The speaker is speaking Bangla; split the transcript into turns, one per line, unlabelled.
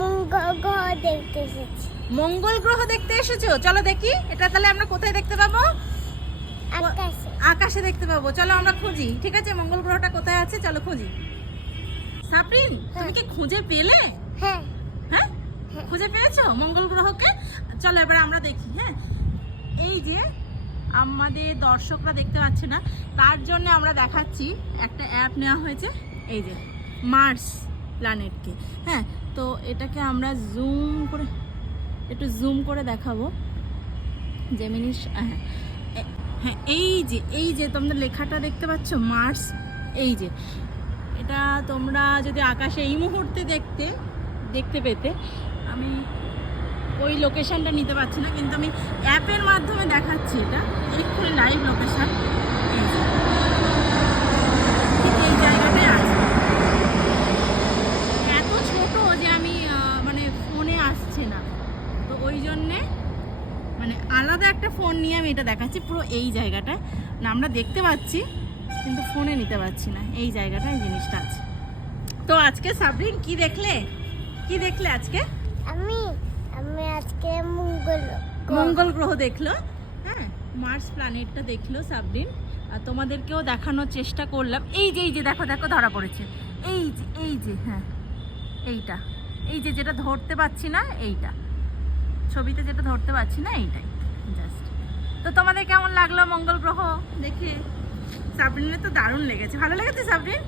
মঙ্গল গ্রহ দেখতে এসেছি।
মঙ্গল গ্রহ দেখতে এসেছ? চলো দেখি এটা তাহলে আমরা কোথায় দেখতে পাবো?
আকাশে।
আকাশে দেখতে পাবো। চলো আমরা খুঁজি ঠিক আছে? মঙ্গল গ্রহটা কোথায় আছে? চলো খুঁজি। সাপ্রিন তুমি কি খুঁজে পেলে?
হ্যাঁ।
হ্যাঁ? খুঁজে পেয়েছ মঙ্গল গ্রহকে? চলো এবার আমরা দেখি হ্যাঁ? এই যে আমাদের দর্শকরা দেখতে পাচ্ছে না তার জন্য আমরা দেখাচ্ছি একটা অ্যাপ নেওয়া হয়েছে। এই যে মার্স প্ল্যানেটকে হ্যাঁ তো এটাকে আমরা জুম করে, একটু জুম করে দেখাবো। জেমিনিস হ্যাঁ হ্যাঁ এই যে এই যে, তোমরা লেখাটা দেখতে পাচ্ছ মার্স এই যে। এটা তোমরা যদি আকাশে এই মুহূর্তে দেখতে দেখতে পেতে, আমি ওই লোকেশানটা নিতে পারছি না, কিন্তু আমি অ্যাপের মাধ্যমে দেখাচ্ছি এটা। এক্ষুনি লাইভ লোকেশন এই জায়গাটায় আছে এত ছোট যে আমি আহ, মানে ফোনে আসছে না তো ওই জন্যে মানে আলাদা একটা ফোন নিয়ে আমি এটা দেখাচ্ছি পুরো এই জায়গাটায় না আমরা দেখতে পাচ্ছি কিন্তু ফোনে নিতে পারছি না। এই জায়গাটায় এই জিনিসটা আছে। তো আজকে সাবরিন কি দেখলে? কি দেখলে আজকে?
আমি আমি আজকে মঙ্গল
মঙ্গল গ্রহ দেখল। হ্যাঁ মার্স প্ল্যানেটটা দেখল সাবরিন। আর তোমাদেরকেও দেখানোর চেষ্টা করলাম। এই যে এই যে দেখো দেখো ধরা পড়েছে। এই যে এই যে হ্যাঁ এইটা। এই যে যেটা ধরতে পারছি না এইটা। ছবিতে যেটা ধরতে পারছি না, এইটাই। জাস্ট তো তোমাদের কেমন লাগল মঙ্গল গ্রহ? দেখি। সাবরিনের তো দারুণ লেগেছে। ভালো লেগেছে সাবরিন?